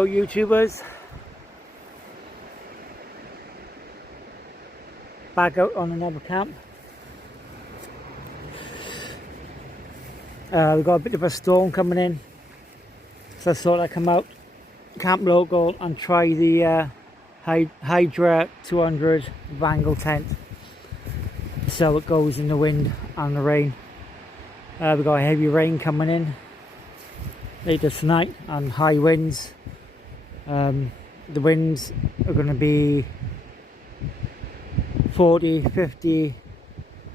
Hello YouTubers, back out on another camp. We've got a bit of a storm coming in, so I thought I'd come out camp local and try the Hydra 200 vango tent, so it goes in the wind and the rain. We've got heavy rain coming in later tonight and high winds. The winds are going to be 40, 50,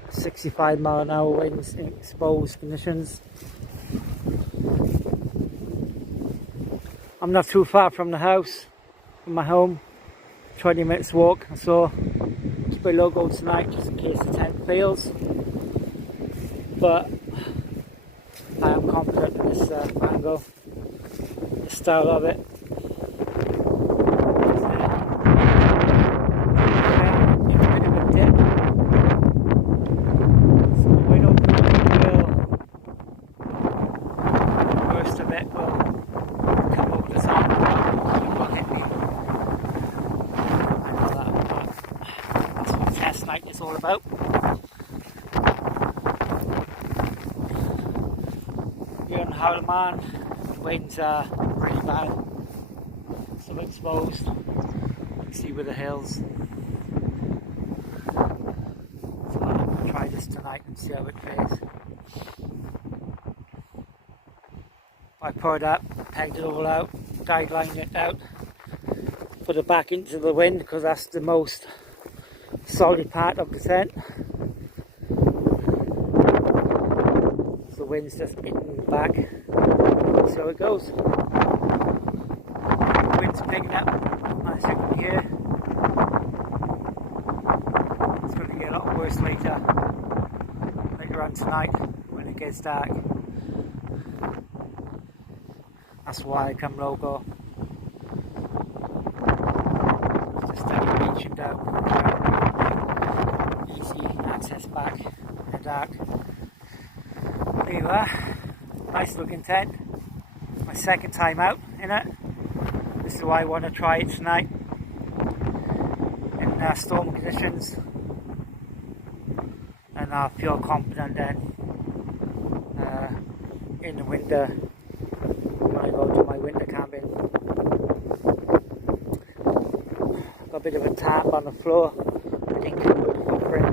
65 mile an hour winds in exposed conditions. I'm not too far from the house, from my home, 20 minutes walk, so keep a logo tonight just in case the tent fails. But I am confident in this vango, the style of it. It's all about. Here on Howlerman, the winds are pretty bad, so exposed. You can see with the hills. So I'm going to try this tonight and see how it fares. I poured up, pegged it all out, guidelined it out, put it back into the wind because that's the most solid part of the tent. So the wind's just hitting the back. See how it goes. The wind's picking up, as you can hear. It's going to get a lot worse later on tonight when it gets dark. That's why I come local. Just steady reaching down. Easy access back in the dark. There you are, nice looking tent. My second time out in it. This is why I want to try it tonight in storm conditions, and I feel confident then in the winter when I go to my winter camping. Got a bit of a tap on the floor. I didn't come with a footprint.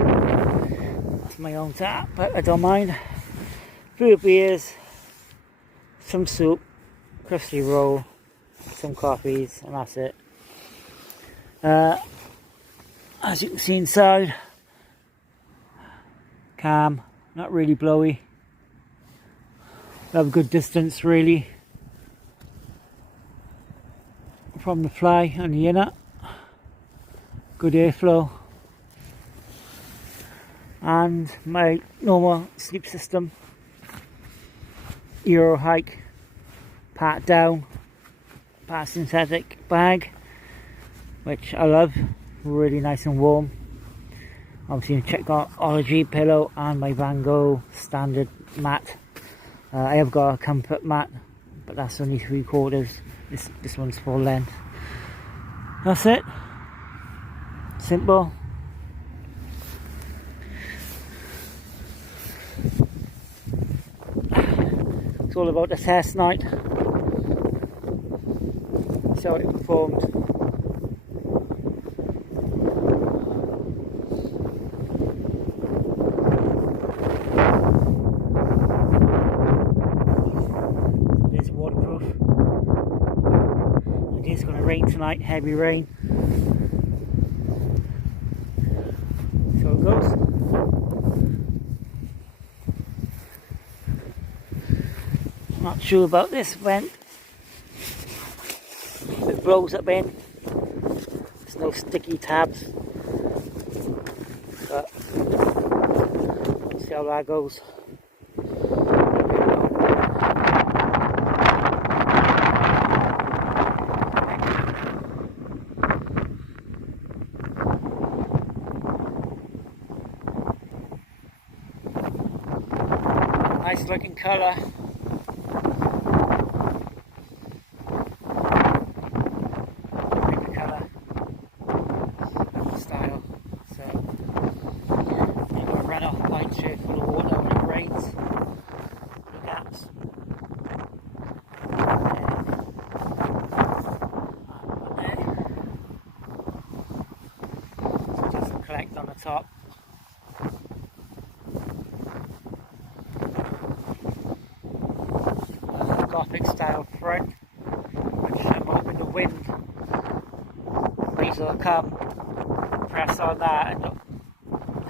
That's my own tap, but I don't mind. Few beers, some soup, crusty roll, some coffees, and that's it. As you can see inside, calm, not really blowy. We have a good distance really from the fly and the inner. Good airflow. And my normal sleep system, Euro hike, part down, part synthetic bag, which I love, really nice and warm. Obviously check out Ology pillow and my vango standard mat. I have got a comfort mat, but that's only 3/4. This one's full length. That's it. Simple. It's all about the test night. See how it performed. It is waterproof. It is going to rain tonight, heavy rain. So it goes. Not sure about this vent. It blows up in. There's no sticky tabs. But see how that goes. Nice looking colour. top. Gothic style front, which I'm hoping the wind breeze will come, press on that and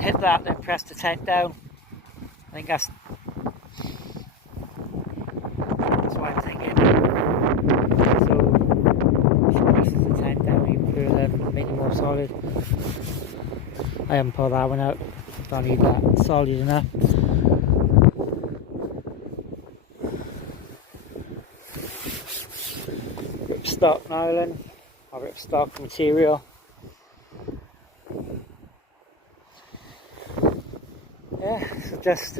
hit that, then press the tent down. I think that's what I'm thinking. So she presses the tent down even further, make it more solid. I haven't pulled that one out, don't need that solid enough. Ripstock nylon or ripstock material. Yeah, so just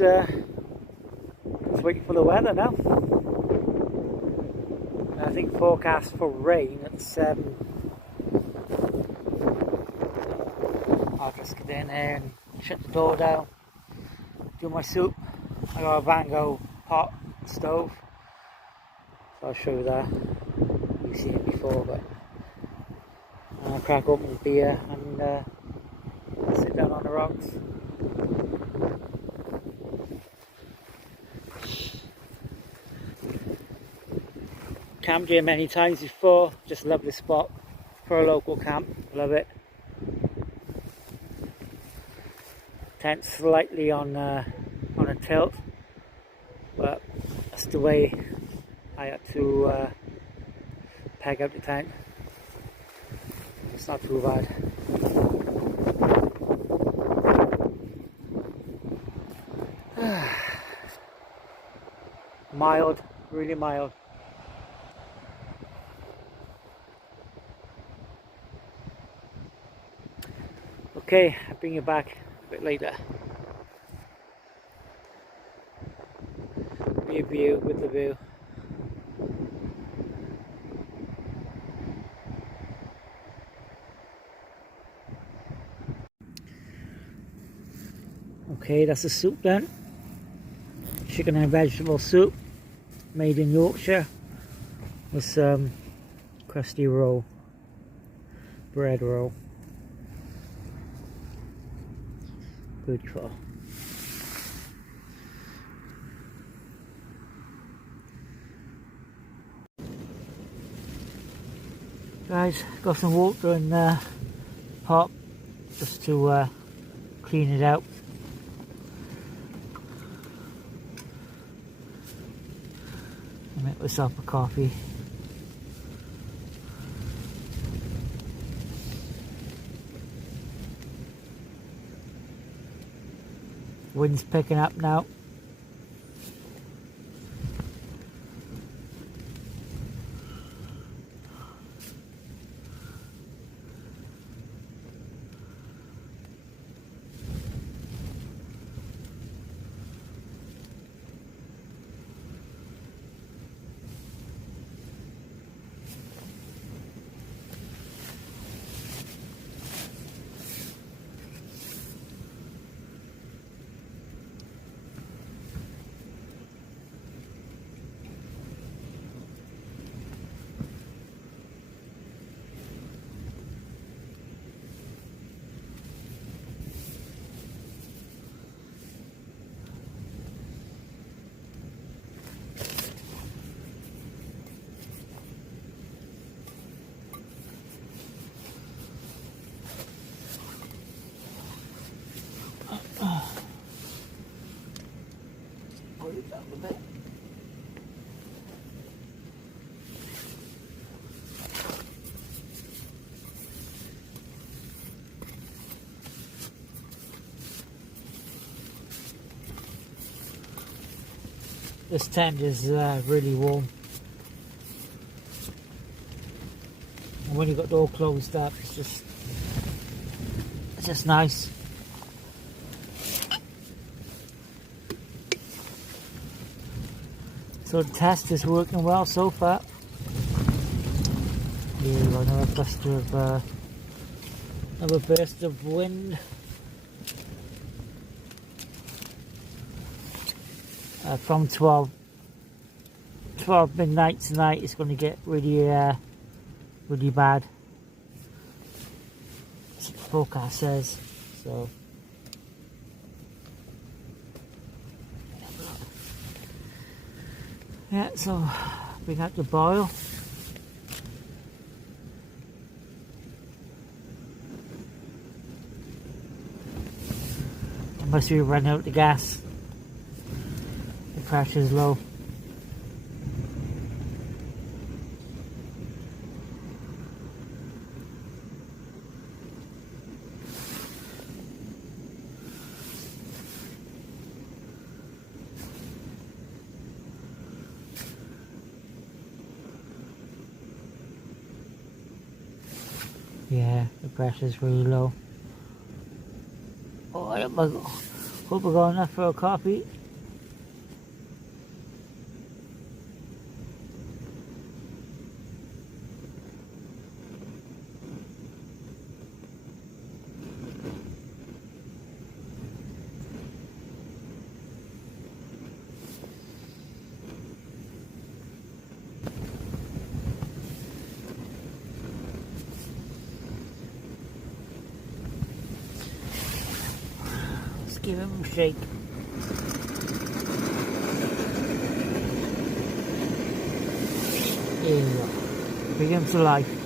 waiting for the weather now. I think forecast for rain at 7. I'll just get in here and shut the door down, do my soup. I got a vango pot stove, so I'll show you that. You've seen it before, but I'll crack open the beer and sit down on the rocks. Camped here many times before, just love this spot for a local camp, love it. Tent slightly on a tilt, but that's the way I had to peg out the tent. It's not too bad. Mild, really mild. Okay, I'll bring you back a bit later. Be a view with the view. Okay, that's the soup done. Chicken and vegetable soup made in Yorkshire with some crusty roll, bread roll. Beautiful. Guys, got some water in the pot just to clean it out. I make myself a coffee. Wind's picking up now. Put it down a bit. This tent is really warm. And when you've got the door closed up, it's just nice. So the test is working well so far. Here we go, another burst of wind. From 12 midnight tonight, it's going to get really bad. That's what the forecast says. So Yeah, so bring out the boil. Unless we run out the gas, the pressure is low. Yeah, the pressure is really low. Oh, I hope I got enough for a coffee. Let's give him a shake. There you go. Bring him to life.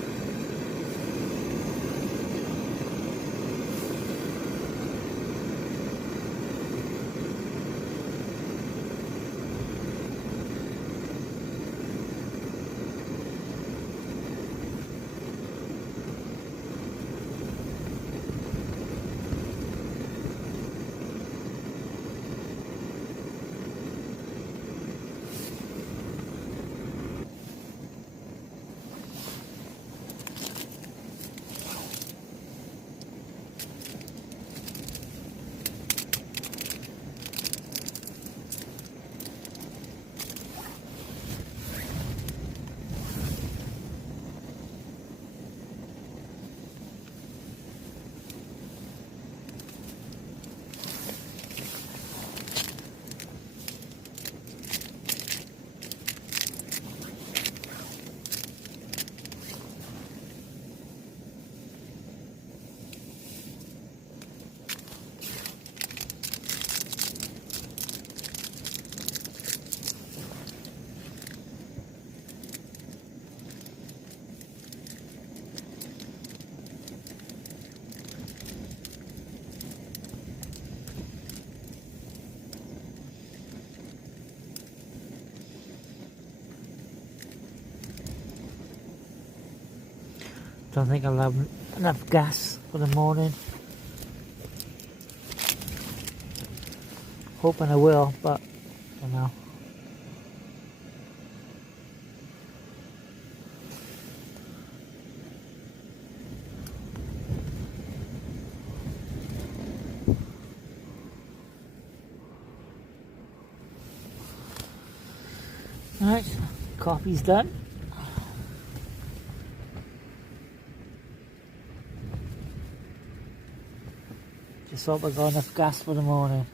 Don't think I'll have enough gas for the morning. Hoping I will, but you know. Alright, coffee's done. Just hope I got enough gas for the morning.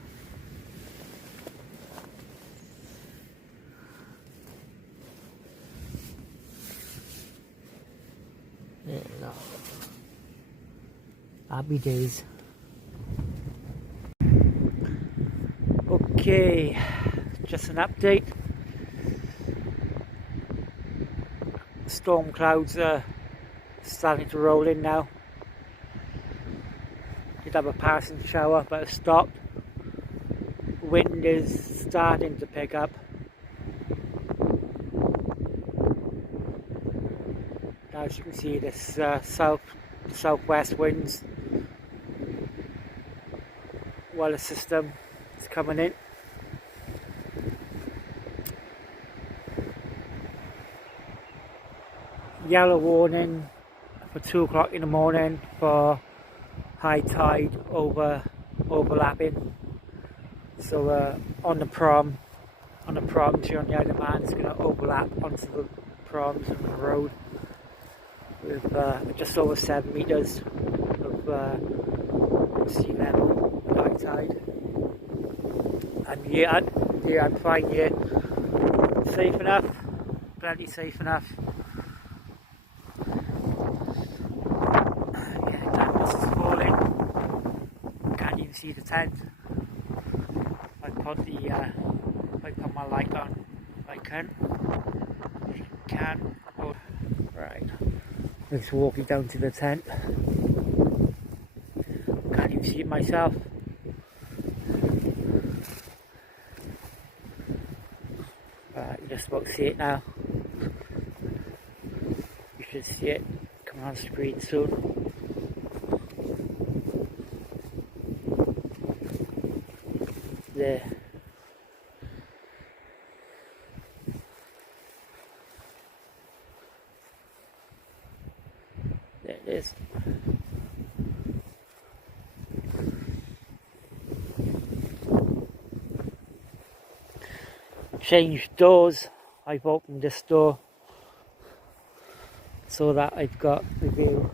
There we go. Happy days. Okay, just an update. Storm clouds are starting to roll in now. Did have a passing shower, but it stopped. Wind is starting to pick up. As you can see, this southwest winds, while the system is coming in. Yellow warning for 2 o'clock in the morning for high tide overlapping. So on the prom to on the Isle of Man, it's going to overlap onto the proms on the road with just over 7 meters of sea level high tide. And yeah, I'm fine here. Safe enough, plenty safe enough. Yeah, darkness is falling. Can't even see the tent. I put my light on. If I can. Oh, right. Just walking down to the tent. Can't even see it myself. Right, you just about see it now. You should see it coming on screen soon. There. There it is. Changed doors. I've opened this door so that I've got the view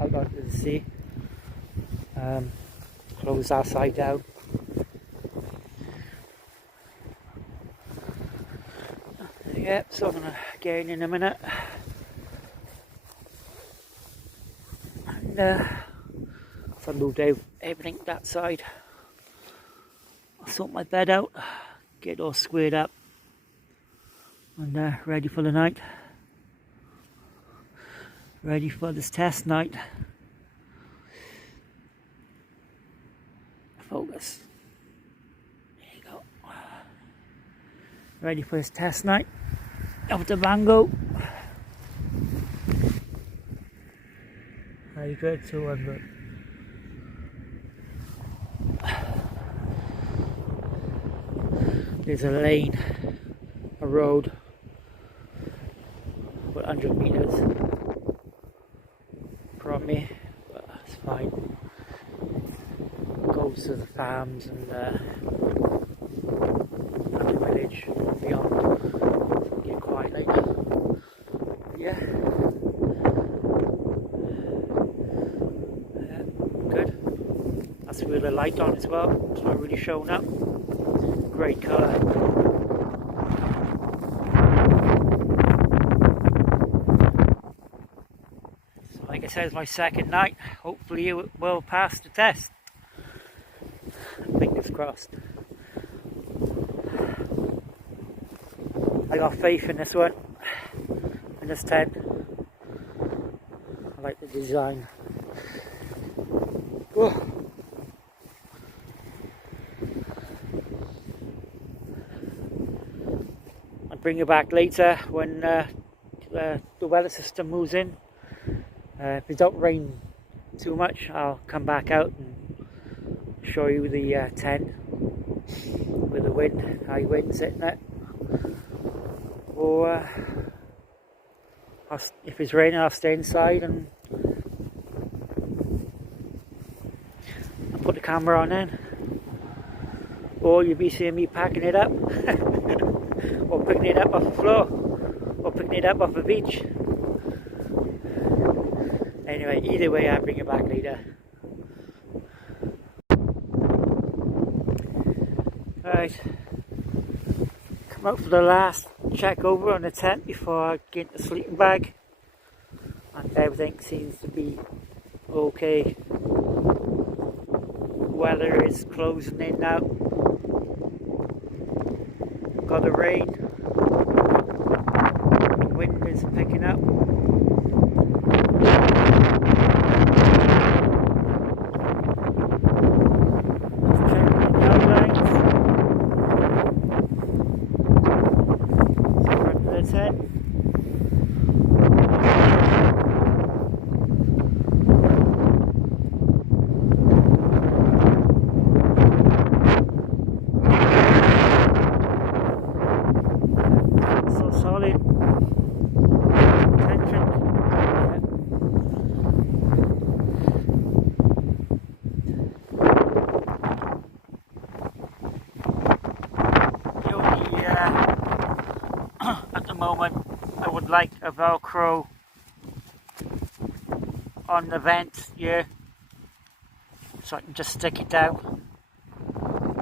out onto the sea. Close that side down. Yeah, so I'm gonna get in a minute. And so I moved out everything that side. I'll sort my bed out, get it all squared up, and ready for the night. Ready for this test night. Focus. There you go. Ready for this test night of the vango. Hydra 200. There's a lane, a road, about 100 meters from me, but it's fine. Goes to the farms and the village beyond. Get quiet later. Yeah. Good. That's with the light on as well. It's not really showing up. Great colour. So like I said, it's my second night. Hopefully it will pass the test. Fingers crossed. I got faith in this one, in this tent. I like the design. Whoa. I'll bring it back later when the weather system moves in. If it don't rain too much, I'll come back out and show you the tent with the wind, high wind sitting there. Or if it's raining, I'll stay inside and I'll put the camera on then. Or you'll be seeing me packing it up, or picking it up off the floor, or picking it up off the beach. Anyway, either way, I'll bring it back later. Right, come out for the last check over on the tent before I get the sleeping bag, and everything seems to be okay. Weather is closing in now. Got the rain, the wind is picking up. At the moment, I would like a Velcro on the vent here, so I can just stick it down,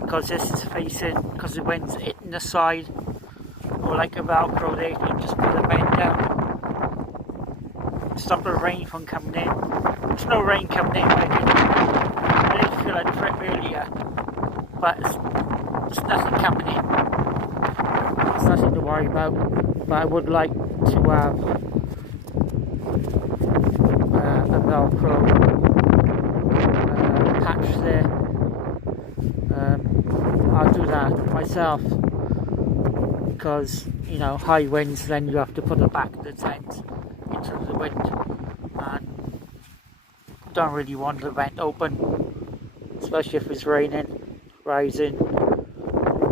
because this is facing, because the wind's hitting the side, or like a Velcro there, you can just put the vent down, stop the rain from coming in. There's no rain coming in, I didn't feel like trip earlier, but there's nothing coming in, there's nothing to worry about, but I would like to have a Velcro patch there. I'll do that myself, because you know, high winds, then you have to put the back of the tent into the wind, and don't really want the vent open, especially if it's raining, rising.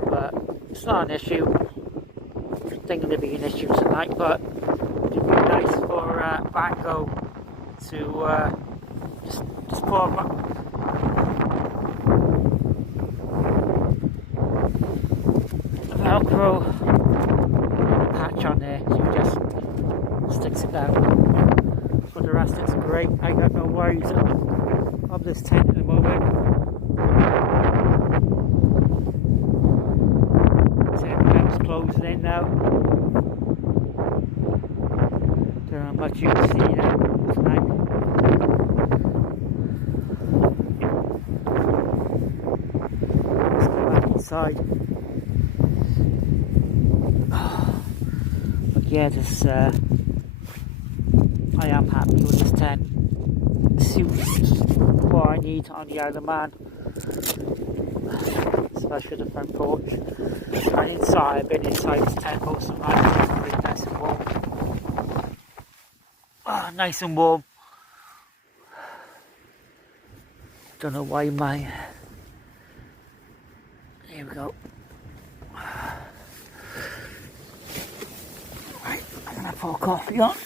But it's not an issue. I think it'll be an issue tonight, but it'd be nice for vango to just put a Velcro patch on there, so it just sticks it down. For the rest, it's great. I got no worries of this tent at the moment. Tent closing in now. Don't know how much you can see now tonight. Let's go back inside. But yeah, this I am happy with this tent. It suits what I need on the Isle of Man, especially the front porch. And inside, I've been inside this tent most of the night. It's really nice and warm. Ah, nice and warm. Don't know why my... Here we go. Right, I'm gonna pour coffee on.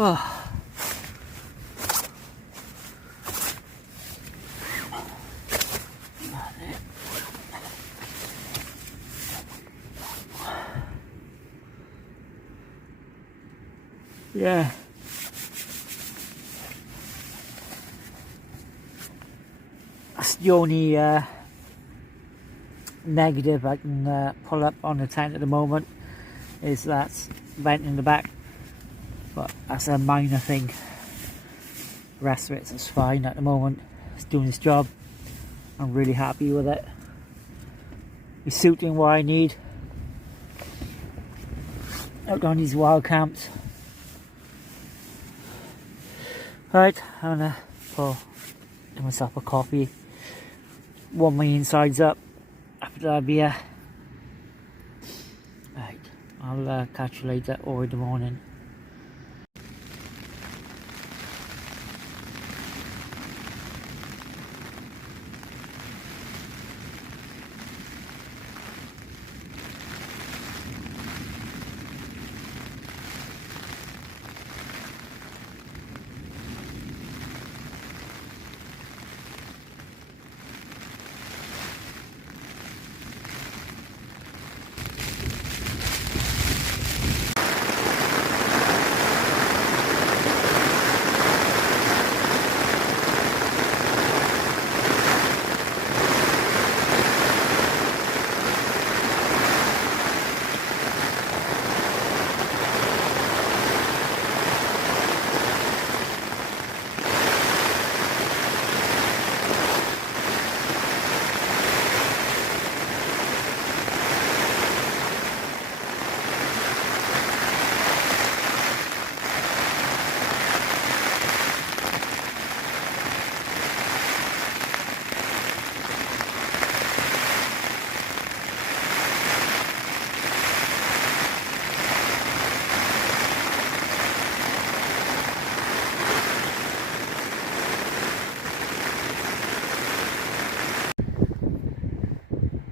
Oh. Yeah. That's the only negative I can pull up on the tent at the moment, is that vent in the back, but that's a minor thing. The rest of it is fine at the moment. It's doing its job. I'm really happy with it. It's suiting what I need out on these wild camps. Right, I'm gonna get myself a coffee, warm my insides up after that beer. Right, I'll catch you later or in the morning.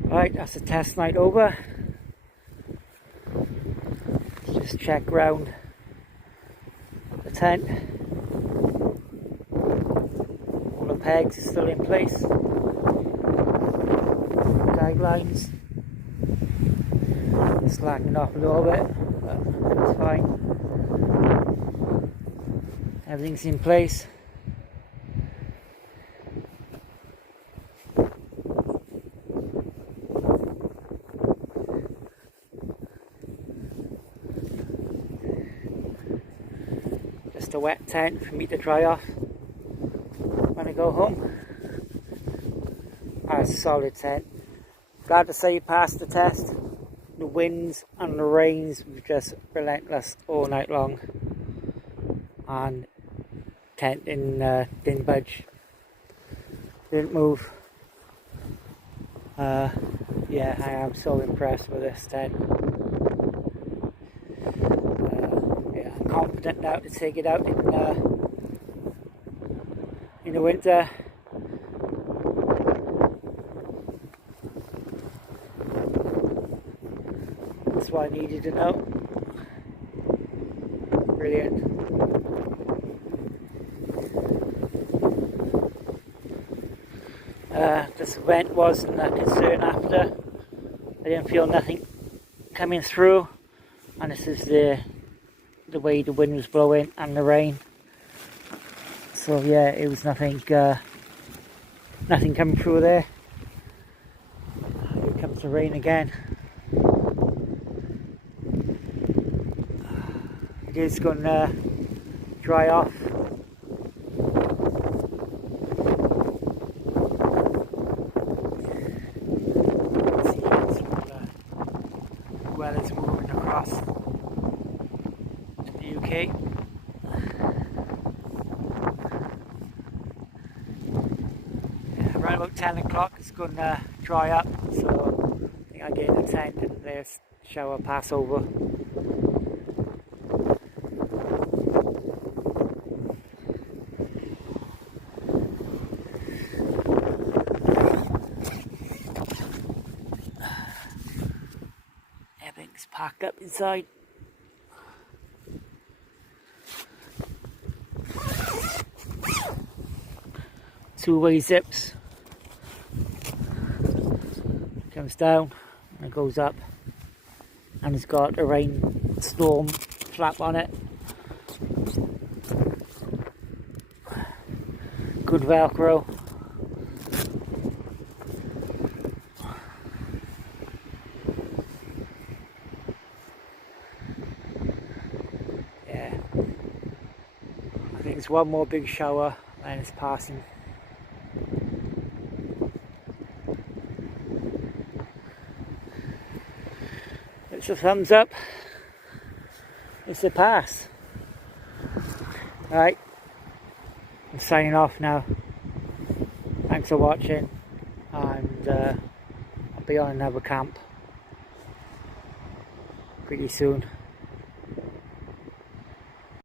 Right, that's the test night over. Let's just check round the tent. All the pegs are still in place. Guidelines. It's slacking off a little bit, but it's fine. Everything's in place. a wet tent for me to dry off when I go home. That's a solid tent. Glad to say you passed the test. The winds and the rains were just relentless all night long, and tent didn't budge, didn't move. Yeah, I am so impressed with this tent. Yeah, I'm confident now to take it out in the winter. That's what I needed to know. Brilliant. This event wasn't a concern after. I didn't feel nothing coming through, and this is the way the wind was blowing and the rain. So yeah, it was nothing coming through there. Here comes the rain again. It is going to dry off. Weather's moving across to the UK. Yeah, around about 10 o'clock it's going to dry up, so I think I'll get in the tent and there's shower pass over. Everything's packed up inside. Two-way zips. Comes down and it goes up, and it's got a rainstorm flap on it. Good Velcro. Yeah, I think it's one more big shower and it's passing. It's a thumbs up. It's a pass. Right, I'm signing off now. Thanks for watching, and I'll be on another camp pretty soon.